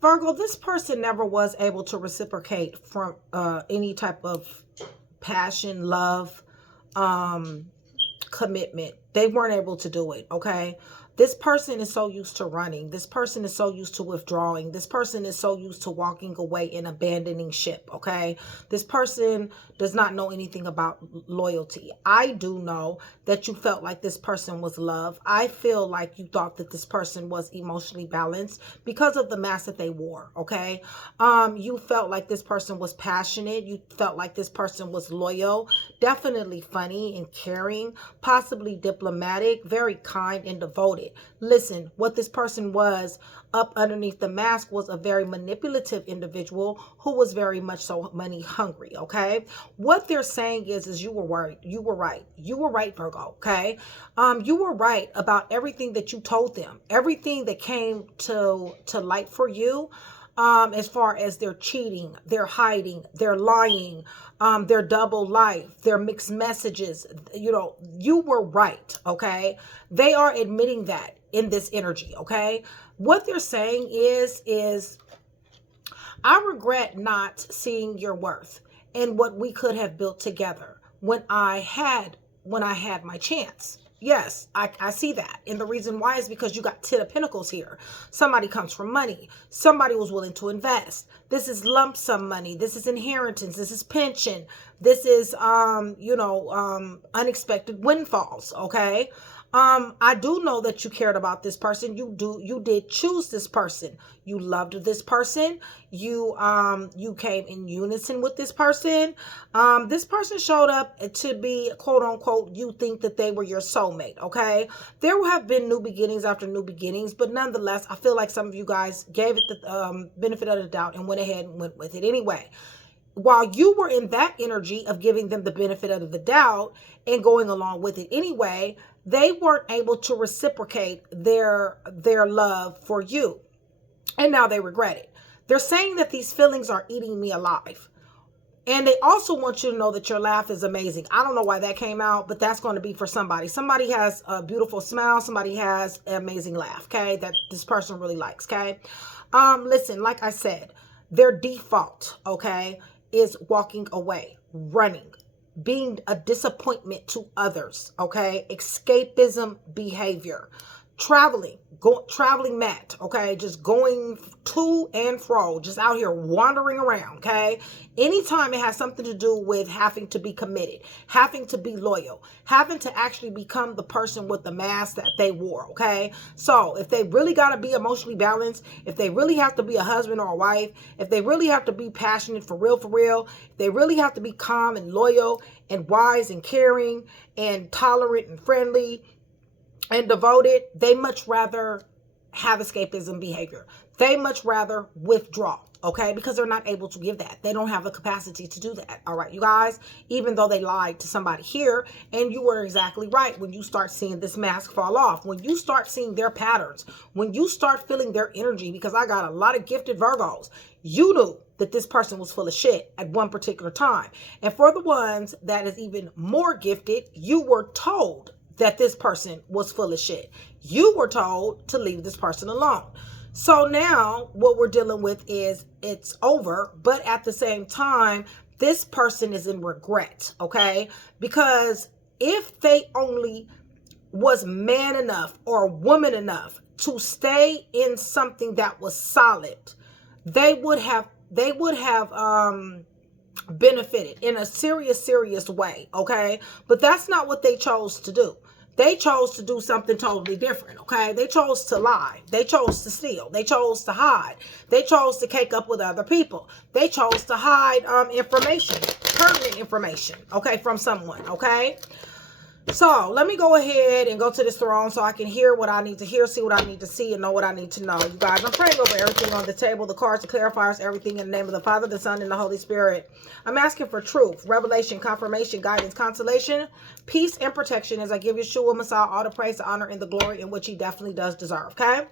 Virgo, this person never was able to reciprocate from any type of passion, love, um, commitment. They weren't able to do it, okay? This person is so used to running. This person is so used to withdrawing. This person is so used to walking away and abandoning ship, okay? This person does not know anything about loyalty. I do know that you felt like this person was love. I feel like you thought that this person was emotionally balanced because of the mask that they wore, okay? You felt like this person was passionate. You felt like this person was loyal, definitely funny and caring, possibly diplomatic, very kind and devoted. Listen, what this person was up underneath the mask was a very manipulative individual who was very much so money hungry, okay? What they're saying is you were right. You were right. You were right, Virgo, okay? You were right about everything that you told them. Everything that came to light for you, as far as their cheating, their hiding, their lying, their double life, their mixed messages, you know, you were right, okay? They are admitting that in this energy, okay? What they're saying is I regret not seeing your worth and what we could have built together when I had my chance. Yes, I see that. And the reason why is because you got 10 of Pentacles here. Somebody comes from money. Somebody was willing to invest. This is lump sum money. This is inheritance. This is pension. This is, unexpected windfalls, okay? I do know that you cared about this person. You did choose this person. You loved this person. You came in unison with this person. This person showed up to be, quote unquote, you think that they were your soulmate, okay? There have been new beginnings after new beginnings, but nonetheless, I feel like some of you guys gave it the benefit of the doubt and went ahead and went with it anyway. While you were in that energy of giving them the benefit of the doubt and going along with it anyway, they weren't able to reciprocate their love for you. And now they regret it. They're saying that these feelings are eating me alive. And they also want you to know that your laugh is amazing. I don't know why that came out, but that's going to be for somebody. Somebody has a beautiful smile. Somebody has an amazing laugh, okay? That this person really likes, okay? Listen, like I said, their default, okay, is walking away, running, being a disappointment to others, okay? Escapism behavior, traveling mat, okay? Just going to and fro, just out here wandering around, okay? Anytime it has something to do with having to be committed, having to be loyal, having to actually become the person with the mask that they wore, okay? So if they really got to be emotionally balanced, if they really have to be a husband or a wife, if they really have to be passionate for real, if they really have to be calm and loyal and wise and caring and tolerant and friendly and devoted, they much rather have escapism behavior. They much rather withdraw, okay? Because they're not able to give that. They don't have the capacity to do that, all right, you guys? Even though they lied to somebody here, and you were exactly right when you start seeing this mask fall off, when you start seeing their patterns, when you start feeling their energy, because I got a lot of gifted Virgos, you knew that this person was full of shit at one particular time. And for the ones that is even more gifted, you were told that this person was full of shit. You were told to leave this person alone. So now what we're dealing with is it's over, but at the same time, this person is in regret, okay? Because if they only was man enough or woman enough to stay in something that was solid, they would have benefited in a serious way, okay? But that's not what they chose to do. They chose to do something totally different, okay? They chose to lie. They chose to steal. They chose to hide. They chose to cake up with other people. They chose to hide information, pertinent information, okay, from someone, okay? So let me go ahead and go to this throne so I can hear what I need to hear, see what I need to see, and know what I need to know. You guys, I'm praying over everything on the table, the cards, the clarifiers, everything in the name of the Father, the Son, and the Holy Spirit. I'm asking for truth, revelation, confirmation, guidance, consolation, peace, and protection as I give Yeshua Messiah all the praise, the honor, and the glory in which he definitely does deserve, okay?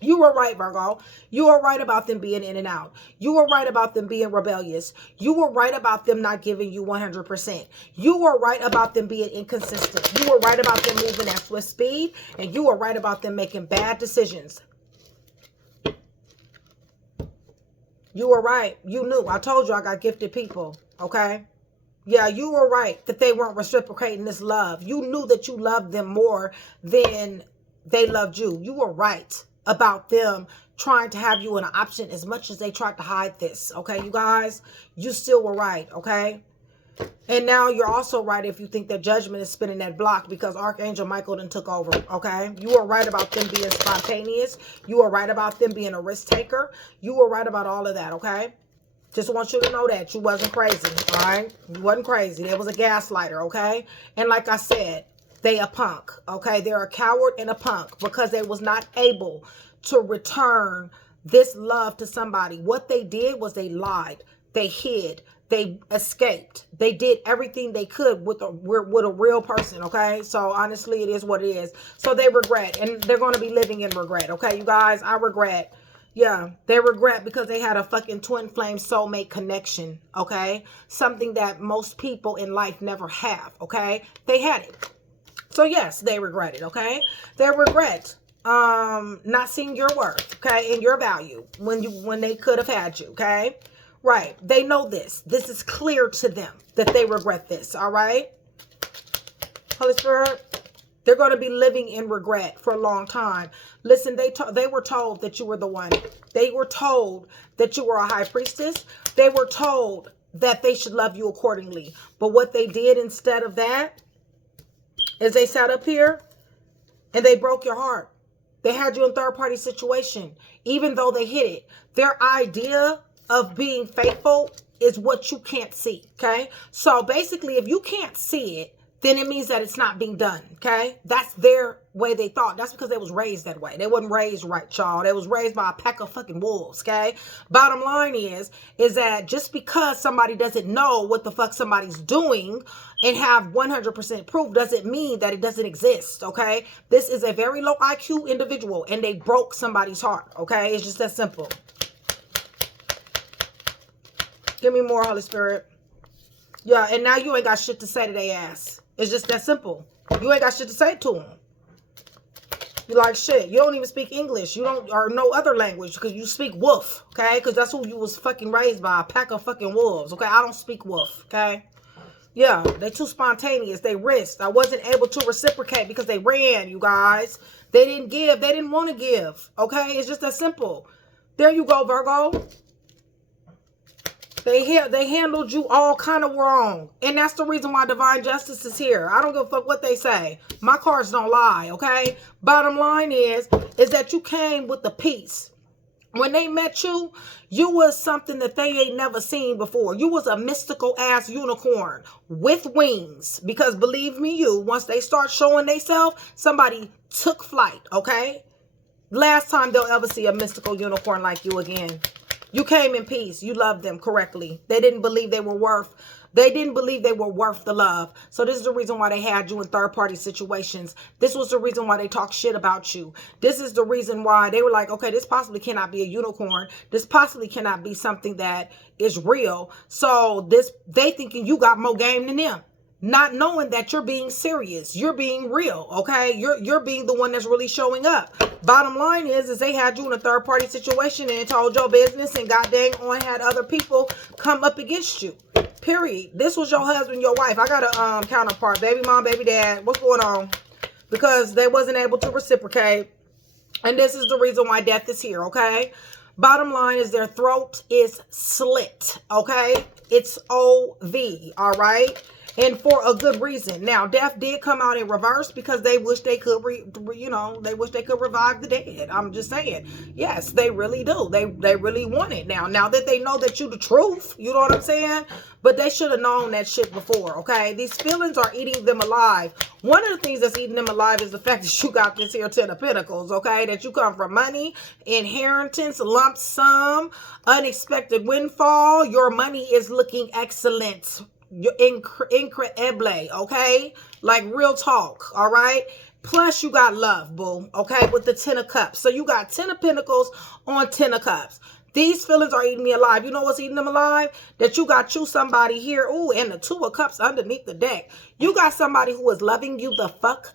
You were right, Virgo. You were right about them being in and out. You were right about them being rebellious. You were right about them not giving you 100%. You were right about them being inconsistent. You were right about them moving at swift speed. And you were right about them making bad decisions. You were right. You knew. I told you I got gifted people. Okay? Yeah, you were right that they weren't reciprocating this love. You knew that you loved them more than they loved you. You were right about them trying to have you an option as much as they tried to hide this. Okay, you guys? You still were right. Okay? And now you're also right if you think that judgment is spinning that block because Archangel Michael then took over, okay? You were right about them being spontaneous. You were right about them being a risk taker. You were right about all of that, okay? Just want you to know that you wasn't crazy, all right? You wasn't crazy. There was a gaslighter, okay? And like I said, they a punk, okay? They're a coward and a punk because they was not able to return this love to somebody. What they did was they lied. They hid. They escaped. They did everything they could with a real person, okay? So honestly, it is what it is. So they regret, and they're going to be living in regret, okay, you guys? I regret. Yeah, they regret because they had a fucking twin flame soulmate connection, okay? Something that most people in life never have, okay? They had it. So yes, they regret it, okay? They regret not seeing your worth, okay, and your value when they could have had you, okay? Right. They know this. This is clear to them that they regret this. All right. Holy Spirit, they're going to be living in regret for a long time. Listen, they were told that you were the one. They were told that you were a high priestess. They were told that they should love you accordingly. But what they did instead of that is they sat up here and they broke your heart. They had you in third party situation, even though they hid it. Their idea of being faithful is what you can't see, okay? So basically, if you can't see it, then it means that it's not being done, okay? That's their way they thought. That's because they was raised that way. They wasn't raised right, y'all. They was raised by a pack of fucking wolves, okay? Bottom line is that just because somebody doesn't know what the fuck somebody's doing and have 100% proof doesn't mean that it doesn't exist, okay? This is a very low IQ individual, and they broke somebody's heart, okay? It's just that simple. Give me more, Holy Spirit. Yeah, and now you ain't got shit to say to their ass. It's just that simple. You ain't got shit to say to them. You like shit. You don't even speak English. You don't, or no other language, because you speak wolf, okay? Because that's who you was fucking raised by, a pack of fucking wolves, okay? I don't speak wolf, okay? Yeah, they too spontaneous. They risked. I wasn't able to reciprocate because they ran, you guys. They didn't give. They didn't want to give, okay? It's just that simple. There you go, Virgo. They handled you all kind of wrong. And that's the reason why divine justice is here. I don't give a fuck what they say. My cards don't lie, okay? Bottom line is that you came with the peace. When they met you, you was something that they ain't never seen before. You was a mystical ass unicorn with wings. Because believe me, once they start showing themselves, somebody took flight, okay? Last time they'll ever see a mystical unicorn like you again. You came in peace. You loved them correctly. They didn't believe they were worth the love. So this is the reason why they had you in third-party situations. This was the reason why they talked shit about you. This is the reason why they were like, okay, this possibly cannot be a unicorn. This possibly cannot be something that is real. So they thinking you got more game than them. Not knowing that you're being serious. You're being real, okay? You're being the one that's really showing up. Bottom line is they had you in a third-party situation and told your business and god dang on had other people come up against you. Period. This was your husband, your wife. I got a counterpart. Baby mom, baby dad. What's going on? Because they wasn't able to reciprocate. And this is the reason why death is here, okay? Bottom line is their throat is slit, okay? It's OV, all right? And for a good reason. Now, death did come out in reverse because they wish they could, they wish they could revive the dead. I'm just saying. Yes, they really do. They really want it now. Now that they know that you the truth, you know what I'm saying? But they should have known that shit before, okay? These feelings are eating them alive. One of the things that's eating them alive is the fact that you got this here 10 of Pentacles, okay? That you come from money, inheritance, lump sum, unexpected windfall. Your money is looking excellent. You're incredible, okay? Like real talk, all right? Plus you got love, boo, okay? With the 10 of Cups. So you got 10 of Pentacles on 10 of Cups. These feelings are eating me alive. You know what's eating them alive? That you got somebody here. Ooh, and the 2 of Cups underneath the deck. You got somebody who is loving you the fuck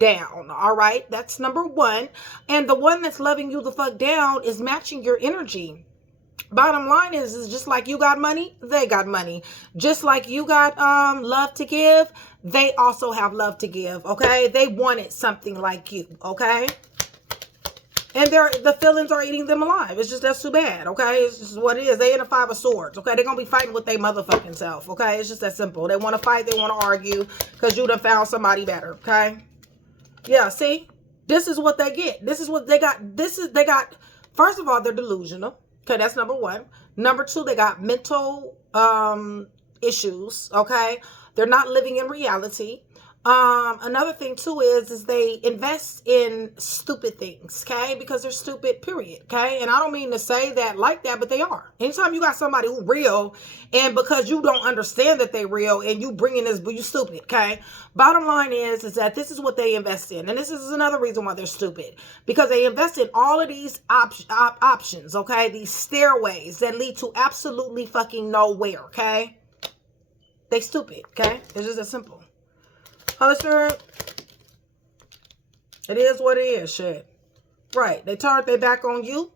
down, all right? That's number one. And the one that's loving you the fuck down is matching your energy. Bottom line is just like you got money, they got money. Just like you got love to give, they also have love to give, okay? They wanted something like you, okay? And the feelings are eating them alive. It's just, that's too bad, okay? It's just what it is. They in a 5 of swords, okay? They're going to be fighting with their motherfucking self, okay? It's just that simple. They want to fight. They want to argue because you done found somebody better, okay? Yeah, see? This is what they get. This is what they got. They got, first of all, they're delusional. Okay, that's number one. Number two, they got mental issues, okay? They're not living in reality. Another thing too is they invest in stupid things, okay? Because they're stupid, period, okay? And I don't mean to say that like that, but they are. Anytime you got somebody who real, and because you don't understand that they real, and you bringing this, but you stupid, okay? Bottom line is that this is what they invest in, and this is another reason why they're stupid, because they invest in all of these options, okay? These stairways that lead to absolutely fucking nowhere, okay? They stupid, okay? It's just that simple. Holy Spirit, it is what it is, shit. Right, they turned their back on you.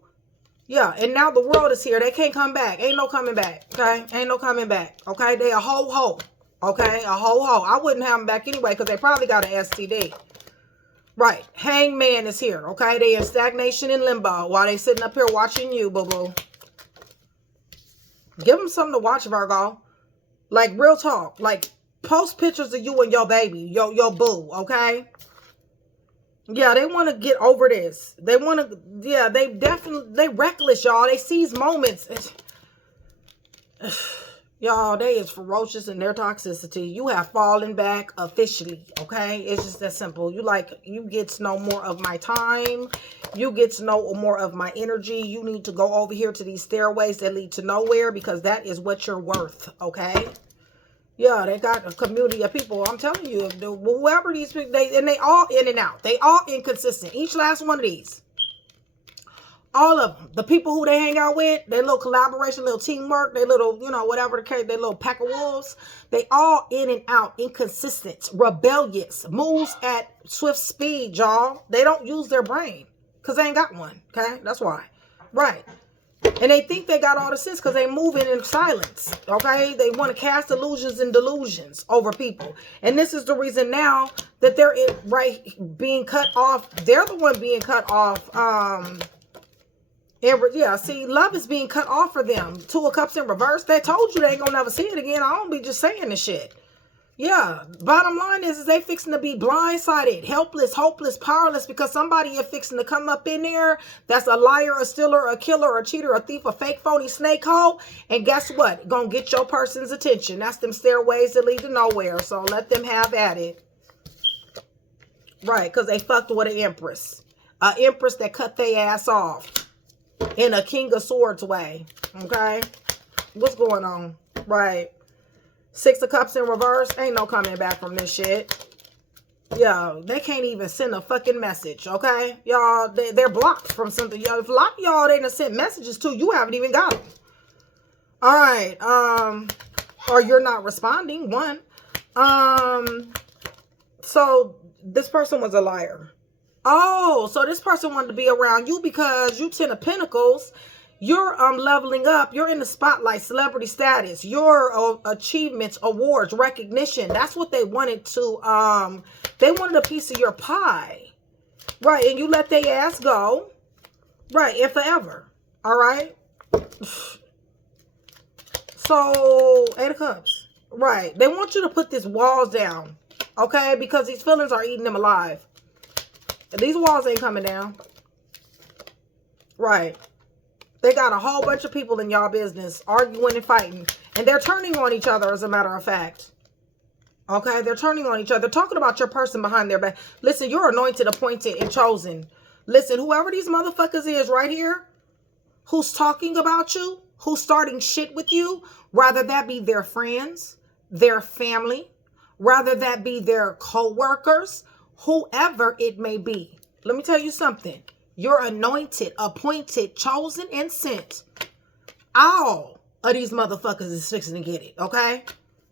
Yeah, and now the world is here. They can't come back. Ain't no coming back, okay? Ain't no coming back, okay? They a ho-ho, okay? A ho-ho. I wouldn't have them back anyway because they probably got an STD. Right, hangman is here, okay? They in stagnation and limbo while they sitting up here watching you, boo-boo. Give them something to watch, Virgo. Like, real talk. Like, post pictures of you and your baby, your boo, okay? Yeah, they want to get over this. They want to, yeah, they reckless, y'all. They seize moments. Y'all, they is ferocious in their toxicity. You have fallen back officially, okay? It's just that simple. You get no more of my time. You get no more of my energy. You need to go over here to these stairways that lead to nowhere because that is what you're worth, okay? Yeah, they got a community of people. I'm telling you, whoever these people, they all in and out. They all inconsistent. Each last one of these. All of them. The people who they hang out with, their little collaboration, little teamwork, their little, whatever the case, their little pack of wolves. They all in and out, inconsistent, rebellious, moves at swift speed, y'all. They don't use their brain because they ain't got one, okay? That's why. Right. And they think they got all the sense because they moving in silence, okay? They want to cast illusions and delusions over people. And this is the reason now that they're being cut off. They're the one being cut off. Yeah, see, love is being cut off for them. 2 of Cups in reverse. They told you they ain't going to never see it again. I don't be just saying this shit. Yeah, bottom line is they fixing to be blindsided, helpless, hopeless, powerless because somebody is fixing to come up in there that's a liar, a stealer, a killer, a cheater, a thief, a fake, phony snake hole. And guess what? Gonna get your person's attention. That's them stairways that lead to nowhere. So let them have at it. Right, because they fucked with an Empress. An Empress that cut their ass off in a King of Swords way. Okay? What's going on? Right. 6 of Cups in reverse. Ain't no coming back from this shit. Yeah, they can't even send a fucking message, okay? Y'all, they're blocked from something. Y'all, if a lot of y'all they done sent messages to, you haven't even got them. All right. Or you're not responding, one. So this person was a liar. Oh, so this person wanted to be around you because you 10 of Pentacles. You're leveling up. You're in the spotlight, celebrity status, your achievements, awards, recognition. That's what they wanted to, they wanted a piece of your pie. Right, and you let their ass go. Right, and forever. All right? So, 8 of Cups. Right, they want you to put these walls down. Okay, because these feelings are eating them alive. These walls ain't coming down. Right. They got a whole bunch of people in y'all business arguing and fighting. And they're turning on each other, as a matter of fact. Okay? They're turning on each other. They're talking about your person behind their back. Listen, you're anointed, appointed, and chosen. Listen, whoever these motherfuckers is right here, who's talking about you, who's starting shit with you, rather that be their friends, their family, rather that be their co-workers, whoever it may be. Let me tell you something. You're anointed, appointed, chosen, and sent. All of these motherfuckers is fixing to get it, okay?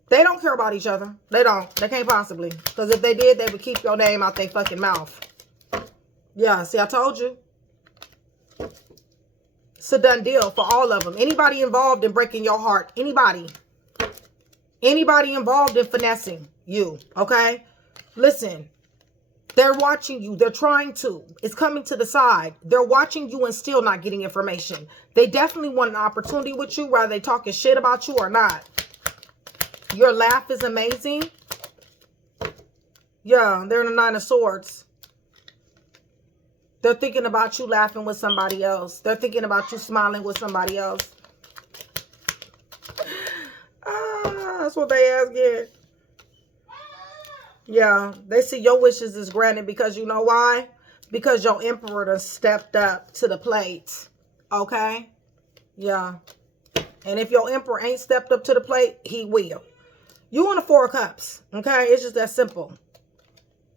They don't care about each other. They don't. They can't possibly. Because if they did, they would keep your name out their fucking mouth. Yeah, see, I told you. It's a done deal for all of them. Anybody involved in breaking your heart. Anybody involved in finessing you. Okay? Listen. They're watching you. They're trying to. It's coming to the side. They're watching you and still not getting information. They definitely want an opportunity with you, whether they talking shit about you or not. Your laugh is amazing. Yeah, they're in the Nine of Swords. They're thinking about you laughing with somebody else. They're thinking about you smiling with somebody else. That's what they asking. Yeah, they see your wishes is granted because you know why? Because your Emperor done stepped up to the plate. Okay? Yeah. And if your Emperor ain't stepped up to the plate, he will. You on the Four of Cups. Okay? It's just that simple.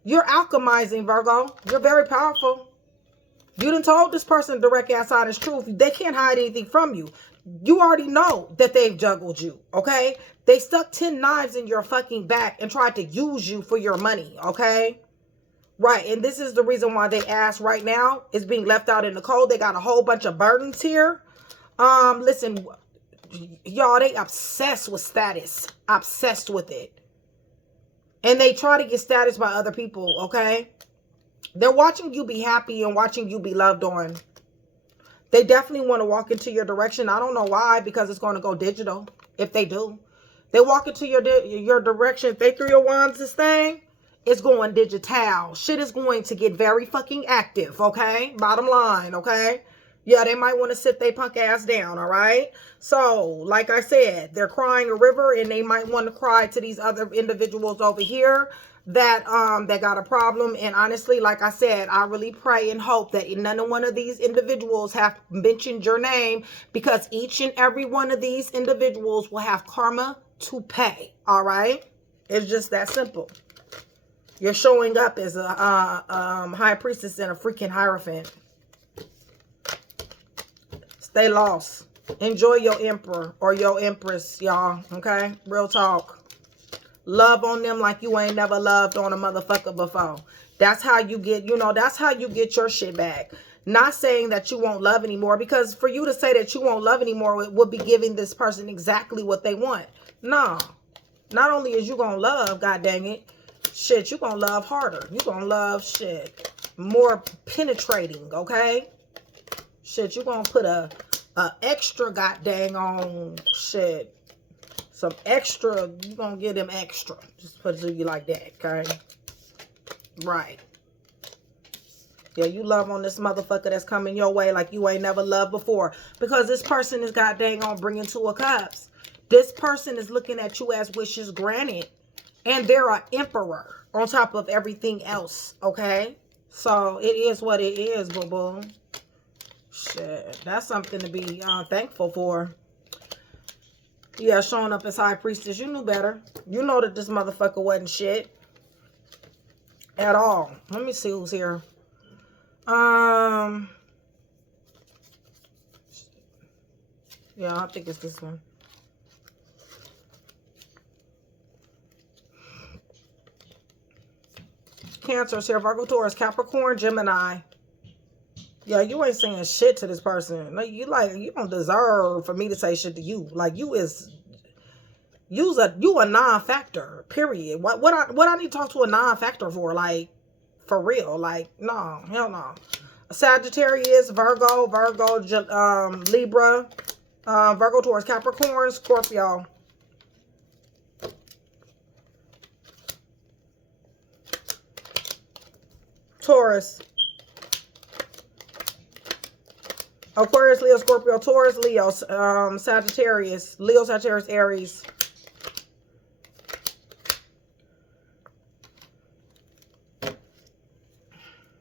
You're alchemizing, Virgo. You're very powerful. You done told this person direct ass honest truth. They can't hide anything from you. You already know that they've juggled you, okay? They stuck 10 knives in your fucking back and tried to use you for your money, okay? Right, and this is the reason why they ass right now is being left out in the cold. They got a whole bunch of burdens here. Listen, y'all, they obsessed with status. Obsessed with it. And they try to get status by other people, okay? They're watching you be happy and watching you be loved on. They definitely want to walk into your direction. I don't know why, because it's going to go digital. If they do. They walk into your direction. If they threw your wands this thing, it's going digital. Shit is going to get very fucking active, okay? Bottom line, okay? Yeah, they might want to sit their punk ass down, all right? So, like I said, they're crying a river, and they might want to cry to these other individuals over here that got a problem. And honestly, like I said, I really pray and hope that none of one of these individuals have mentioned your name, because each and every one of these individuals will have karma to pay, all right? It's just that simple. You're showing up as a high priestess and a freaking hierophant. Stay lost. Enjoy your Emperor or your Empress, y'all, okay? Real talk. Love on them like you ain't never loved on a motherfucker before. That's how you get, you know, that's how you get your shit back. Not saying that you won't love anymore, because for you to say that you won't love anymore, it would be giving this person exactly what they want. No. Not only is you gonna love, god dang it, shit, you gonna love harder. You gonna love shit more penetrating, okay? Shit, you gonna put a extra god dang on shit. Some extra, you gonna give them extra. Just put it to you like that, okay? Right. Yeah, you love on this motherfucker that's coming your way like you ain't never loved before. Because this person is god dang on bringing 2 of Cups. This person is looking at you as wishes granted. And they're an emperor on top of everything else, okay? So, it is what it is, boo-boo. Shit, that's something to be thankful for. Yeah, showing up as high priestess. You knew better. You know that this motherfucker wasn't shit. At all. Let me see who's here. Yeah, I think it's this one. Cancer's here. Virgo, Taurus, Capricorn, Gemini. Yeah, you ain't saying shit to this person. Like, you don't deserve for me to say shit to you. Like, you a non-factor. Period. What I need to talk to a non-factor for? Like, for real? Like, no, hell no. Sagittarius, Virgo, Libra, Virgo, Taurus, Capricorn, Scorpio. Taurus. Aquarius, Leo, Scorpio, Taurus, Leo, Sagittarius, Leo, Sagittarius, Aries.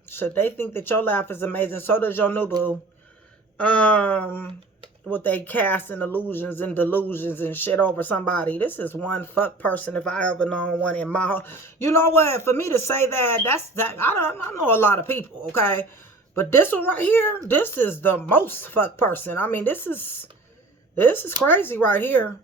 Should they think that your laugh is amazing, so does your new boo. What they casting illusions and delusions and shit over somebody. This is one fuck person if I ever known one in my... You know what? For me to say that, I know a lot of people, okay? But this one right here, this is the most fuck person. I mean, this is crazy right here.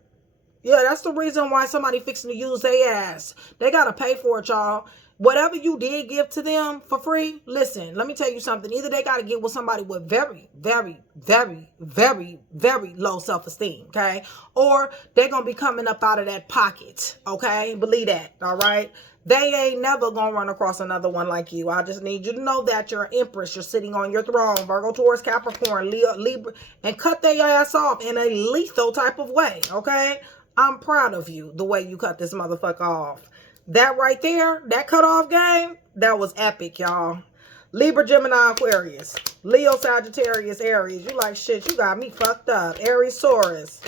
Yeah, that's the reason why somebody fixing to use their ass. They got to pay for it, y'all. whatever you did give to them for free, listen, let me tell you something. Either they got to get with somebody with very, very, very, very, very low self-esteem, okay? Or they're going to be coming up out of that pocket, okay? Believe that, all right? They ain't never going to run across another one like you. I just need you to know that you're an Empress. You're sitting on your throne, Virgo, Taurus, Capricorn, Leo, Libra, and cut their ass off in a lethal type of way, okay? I'm proud of you, the way you cut this motherfucker off. That right there, that cutoff game, that was epic, y'all. Libra, Gemini, Aquarius. Leo, Sagittarius, Aries. You like, shit, you got me fucked up. Aries, Taurus.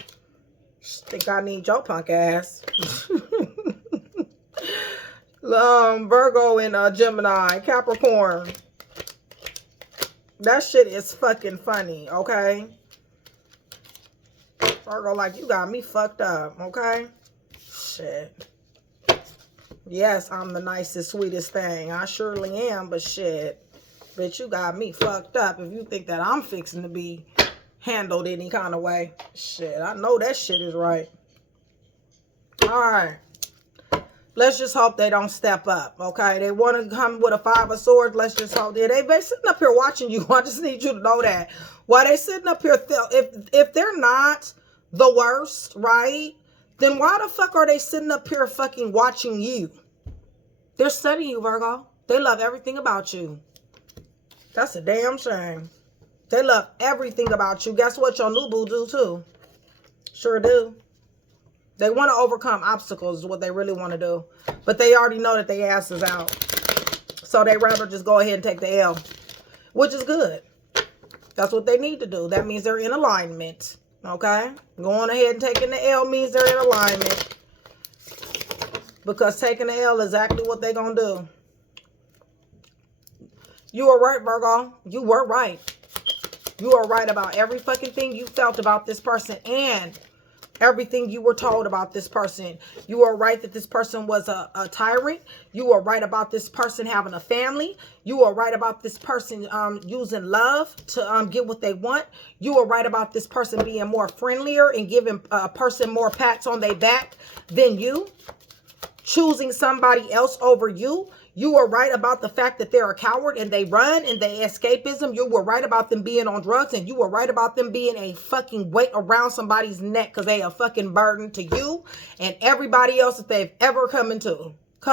Think I need your punk ass. Virgo and Gemini, Capricorn. That shit is fucking funny, okay? Virgo, like, you got me fucked up, okay? Shit. Yes, I'm the nicest, sweetest thing. I surely am, but shit. Bitch, you got me fucked up if you think that I'm fixing to be handled any kind of way. Shit, I know that shit is right. Alright. Let's just hope they don't step up, okay? They want to come with a 5 of swords. Let's just hope they sitting up here watching you. I just need you to know that. While they sitting up here, if they're not the worst, right? Then why the fuck are they sitting up here fucking watching you? They're studying you, Virgo. They love everything about you. That's a damn shame. They love everything about you. Guess what? Your new boo do too. Sure do. They want to overcome obstacles is what they really want to do. But they already know that their ass is out. So they rather just go ahead and take the L. Which is good. That's what they need to do. That means they're in alignment. Okay? Going ahead and taking the L means they're in alignment. Because taking the L is exactly what they're going to do. You were right, Virgo. You were right. You are right about every fucking thing you felt about this person and everything you were told about this person. You are right that this person was a tyrant. You are right about this person having a family. You are right about this person using love to get what they want. You are right about this person being more friendlier and giving a person more pats on their back than you. Choosing somebody else over you. You were right about the fact that they're a coward and they run and they escapism. You were right about them being on drugs, and you were right about them being a fucking weight around somebody's neck because they a fucking burden to you and everybody else that they've ever come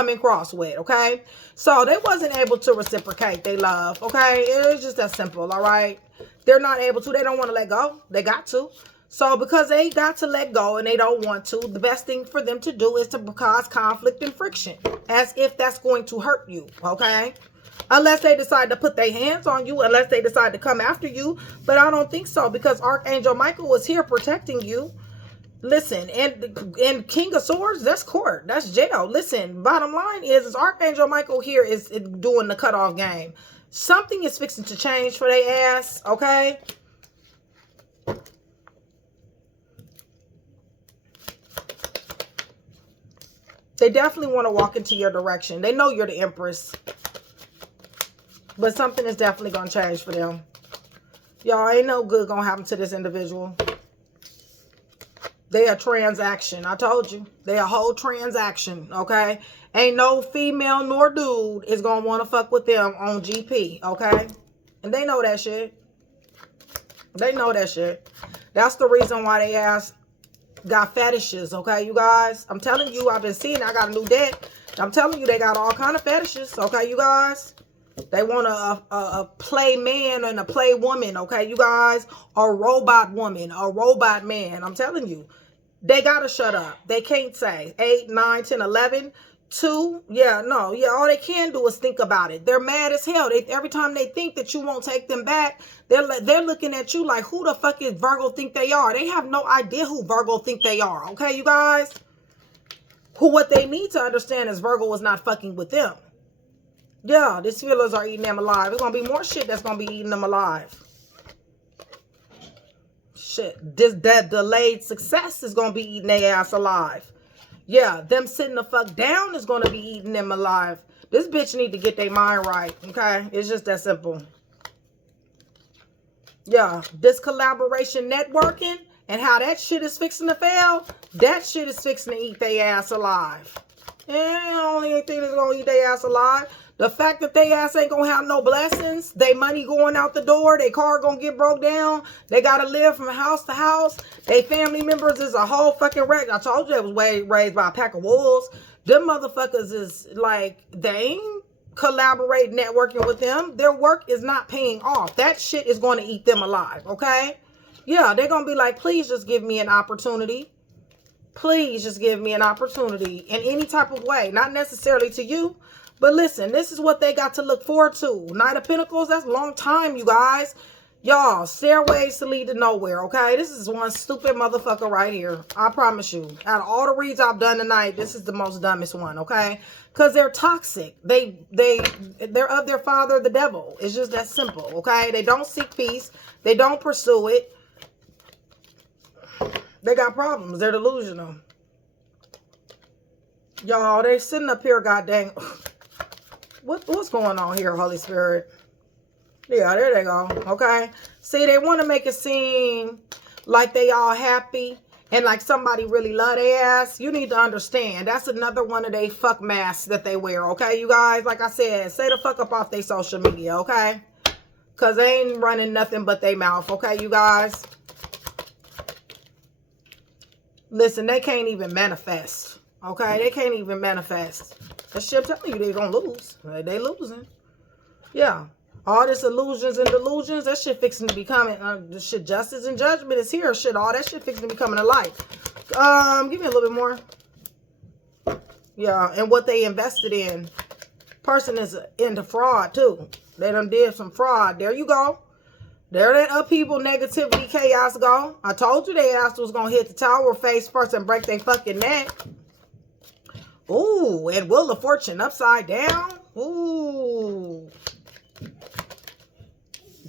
across with, okay? So they wasn't able to reciprocate their love, okay? It was just that simple, all right? They're not able to. They don't want to let go. They got to. So because they got to let go and they don't want to, the best thing for them to do is to cause conflict and friction, as if that's going to hurt you, okay? Unless they decide to put their hands on you, unless they decide to come after you. But I don't think so, because Archangel Michael was here protecting you. Listen, and King of Swords, that's court, that's jail. Listen, bottom line is Archangel Michael here is doing the cutoff game. Something is fixing to change for their ass, okay? They definitely want to walk into your direction. They know you're the Empress. But something is definitely going to change for them. Y'all, ain't no good going to happen to this individual. They a transaction. I told you. They a whole transaction, okay? Ain't no female nor dude is going to want to fuck with them on GP, okay? And they know that shit. They know that shit. That's the reason why they got fetishes, okay, you guys? I'm telling you, I've been seeing, I got a new deck. I'm telling you, they got all kind of fetishes, okay, you guys? They want a play man and a play woman, okay, you guys? A robot woman, a robot man. I'm telling you, they got to shut up. They can't say 8, 9, 10, 11, 2. Yeah, no. Yeah, all they can do is think about it. They're mad as hell. Every time they think that you won't take them back, they're looking at you like, who the fuck is Virgo think they are? They have no idea who Virgo think they are, okay, you guys? What they need to understand is Virgo is not fucking with them. Yeah, these feelers are eating them alive. There's going to be more shit that's going to be eating them alive. Shit. That delayed success is going to be eating their ass alive. Yeah, them sitting the fuck down is going to be eating them alive. This bitch need to get their mind right, okay? It's just that simple. Yeah, this collaboration networking and how that shit is fixing to fail, that shit is fixing to eat their ass alive. And only thing that's gonna eat their ass alive. The fact that they ass ain't gonna have no blessings, they money going out the door, they car gonna get broke down, they gotta live from house to house, they family members is a whole fucking wreck. I told you it was raised by a pack of wolves. Them motherfuckers is like, they ain't collaborate, networking with them. Their work is not paying off. That shit is going to eat them alive, okay? Yeah, they're going to be like, please just give me an opportunity. Please just give me an opportunity in any type of way. Not necessarily to you, but listen, this is what they got to look forward to. Knight of Pentacles, that's a long time, you guys. Y'all, stairways to lead to nowhere, okay? This is one stupid motherfucker right here. I promise you. Out of all the reads I've done tonight, this is the most dumbest one, okay? Because they're toxic. They're of their father, the devil. It's just that simple, okay? They don't seek peace. They don't pursue it. They got problems. They're delusional. Y'all, they're sitting up here, goddamn. What's going on here, Holy Spirit? Yeah, there they go. Okay. See, they want to make it seem like they all happy and like somebody really love their ass. You need to understand. That's another one of they fuck masks that they wear. Okay, you guys? Like I said, stay the fuck up off their social media. Okay. Because they ain't running nothing but their mouth. Okay, you guys? Listen, they can't even manifest. Okay. They can't even manifest. That shit telling you they're going to lose. They losing. Yeah. All this illusions and delusions, that shit fixing to be coming. The shit, justice and judgment is here. Shit, all that shit fixing to be coming to light. Give me a little bit more. Yeah, and what they invested in. Person is into fraud, too. They done did some fraud. There you go. There that upheaval, negativity, chaos go. I told you they ass was going to hit the tower face first and break their fucking neck. Ooh, and Wheel of Fortune upside down. Ooh.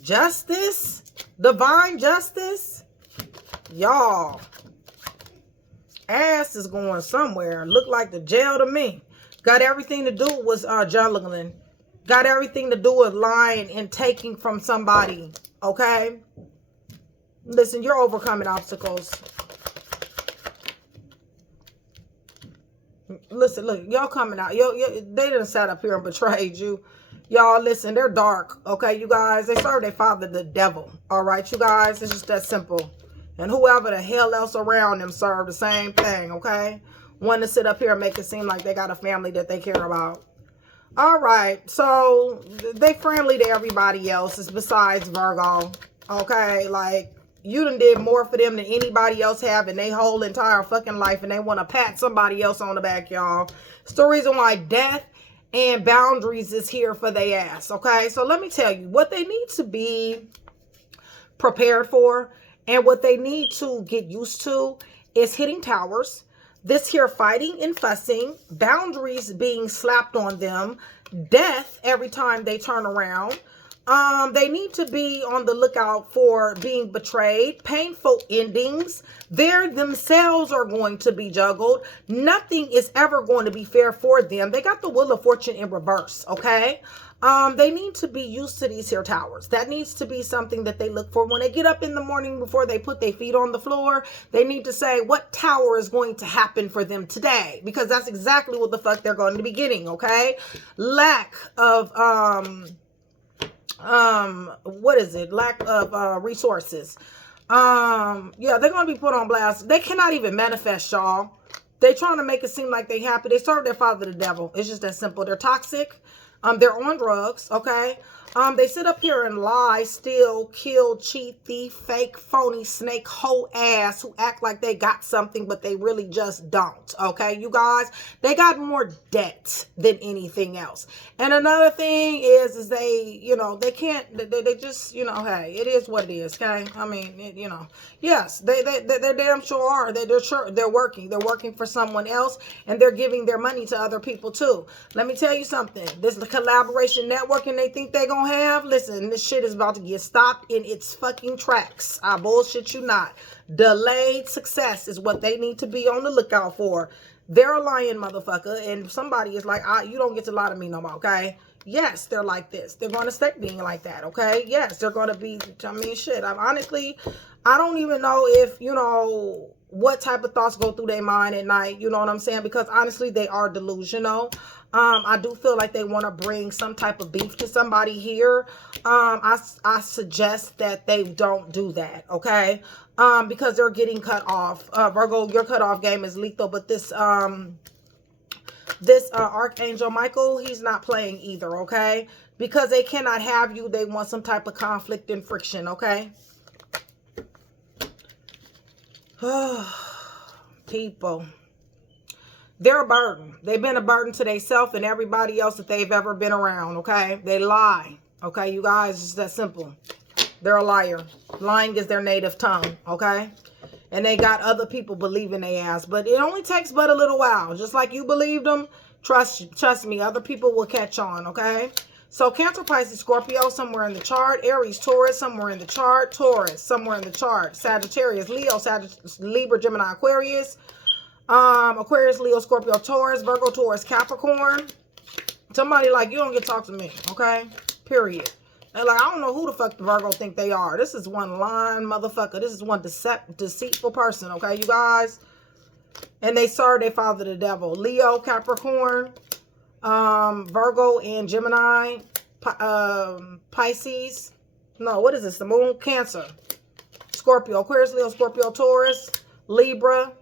Justice, divine justice, y'all. Ass is going somewhere. Look like the jail to me. Got everything to do with juggling. Got everything to do with lying and taking from somebody. Okay. Listen, you're overcoming obstacles. Listen, look, y'all coming out. They done sat up here and betrayed you. Y'all, listen, they're dark, okay, you guys? They serve their father, the devil, all right, you guys? It's just that simple. And whoever the hell else around them serve the same thing, okay? Want to sit up here and make it seem like they got a family that they care about. All right, so they friendly to everybody else besides Virgo, okay? Like, you done did more for them than anybody else have in their whole entire fucking life, and they want to pat somebody else on the back, y'all. It's the reason why death and boundaries is here for their ass, okay? So let me tell you, what they need to be prepared for and what they need to get used to is hitting towers, this here fighting and fussing, boundaries being slapped on them, death every time they turn around. They need to be on the lookout for being betrayed, painful endings. They themselves are going to be juggled. Nothing is ever going to be fair for them. They got the Wheel of Fortune in reverse, okay? They need to be used to these here towers. That needs to be something that they look for. When they get up in the morning before they put their feet on the floor, they need to say what tower is going to happen for them today, because that's exactly what the fuck they're going to be getting, okay? Lack of, what is it? Lack of resources. Yeah, they're going to be put on blast. They cannot even manifest, y'all. They trying to make it seem like they happy. They serve their father, the devil. It's just that simple. They're toxic. They're on drugs, okay? They sit up here and lie, steal, kill, cheat, thief, fake, phony, snake, hoe ass who act like they got something, but they really just don't, okay? You guys, they got more debt than anything else. And another thing is they, you know, they can't, they just, you know, hey, it is what it is, okay? I mean, you know, yes, they damn sure are. They're sure they're working for someone else, and they're giving their money to other people too. Let me tell you something. This is the collaboration networking they think they're gonna have. Listen, this shit is about to get stopped in its fucking tracks. I bullshit you not. Delayed success is what they need to be on the lookout for. They're a lying motherfucker, and somebody is like, you don't get to lie to me no more, okay? Yes, they're like this. They're going to stay being like that, okay? Yes, they're going to be, I mean, shit. Honestly, I don't even know if, you know, what type of thoughts go through their mind at night. You know what I'm saying? Because honestly, they are delusional. I do feel like they want to bring some type of beef to somebody here. I suggest that they don't do that, okay? Because they're getting cut off. Virgo, your cutoff game is lethal, but this Archangel Michael, he's not playing either, okay? Because they cannot have you. They want some type of conflict and friction, okay? People, they're a burden. They've been a burden to themselves and everybody else that they've ever been around, okay? They lie, okay, you guys? It's that simple. They're a liar. Lying is their native tongue, okay? And they got other people believing they ass. But it only takes but a little while. Just like you believed them, trust me, other people will catch on, okay? So Cancer, Pisces, Scorpio, somewhere in the chart. Aries, Taurus, somewhere in the chart. Taurus, somewhere in the chart. Sagittarius, Leo, Libra, Gemini, Aquarius. Aquarius, Leo, Scorpio, Taurus. Virgo, Taurus, Capricorn. Somebody like, you don't get to talk to me, okay? Period. And like, I don't know who the fuck the Virgo think they are. This is one lying motherfucker. This is one deceitful person, okay, you guys? And they serve their father, the devil. Leo, Capricorn, Virgo, and Gemini, Pisces. No, what is this? The moon, Cancer, Scorpio, Aquarius, Leo, Scorpio, Taurus, Libra.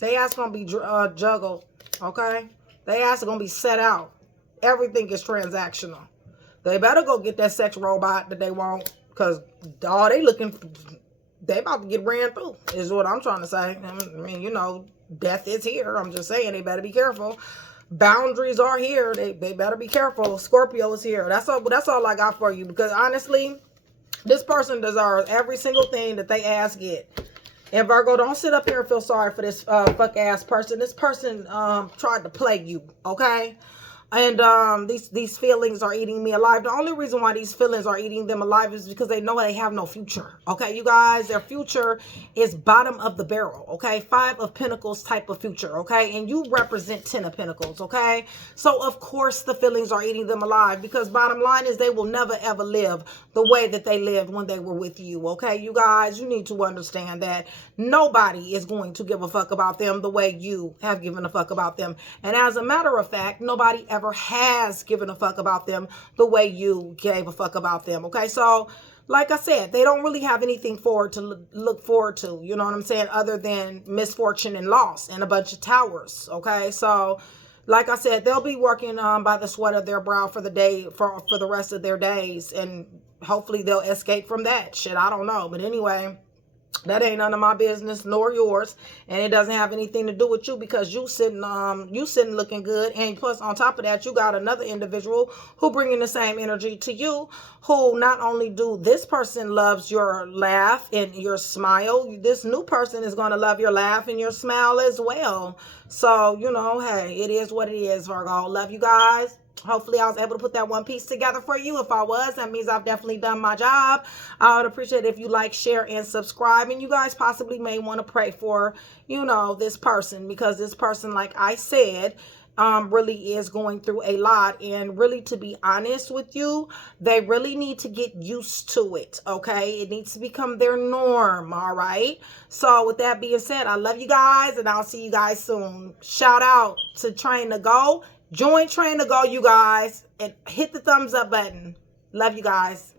They ass gonna be juggled, okay? They ass are gonna be set out. Everything is transactional. They better go get that sex robot that they want, because all they looking, they about to get ran through, is what I'm trying to say. I mean, you know, death is here. I'm just saying they better be careful. Boundaries are here. They better be careful. Scorpio is here. That's all I got for you, because honestly, this person deserves every single thing that they ass get. And Virgo, don't sit up here and feel sorry for this fuck ass person. This person tried to play you, okay? And these feelings are eating me alive. The only reason why these feelings are eating them alive is because they know they have no future. Okay, you guys, their future is bottom of the barrel. Okay, 5 of Pentacles type of future. Okay, and you represent 10 of Pentacles. Okay, so of course the feelings are eating them alive, because bottom line is they will never ever live the way that they lived when they were with you. Okay, you guys, you need to understand that nobody is going to give a fuck about them the way you have given a fuck about them. And as a matter of fact, nobody ever has given a fuck about them the way you gave a fuck about them. Okay, so like I said, they don't really have anything forward to look forward to, you know what I'm saying, other than misfortune and loss and a bunch of towers. Okay, so like I said, they'll be working by the sweat of their brow for the day, for the rest of their days, and hopefully they'll escape from that shit. I don't know, but anyway, that ain't none of my business nor yours, and it doesn't have anything to do with you, because you sitting looking good. And plus, on top of that, you got another individual who bringing the same energy to you, who not only do this person loves your laugh and your smile, this new person is going to love your laugh and your smile as well. So, you know, hey, it is what it is, Virgo. Love you guys. Hopefully I was able to put that one piece together for you. If I was, that means I've definitely done my job. I would appreciate it if you like, share, and subscribe. And you guys possibly may want to pray for, you know, this person, because this person, like I said, really is going through a lot. And really, to be honest with you, they really need to get used to it, okay? It needs to become their norm, all right? So with that being said, I love you guys, and I'll see you guys soon. Shout out to Train to Go. Join Train to Go, you guys, and hit the thumbs up button. Love you guys.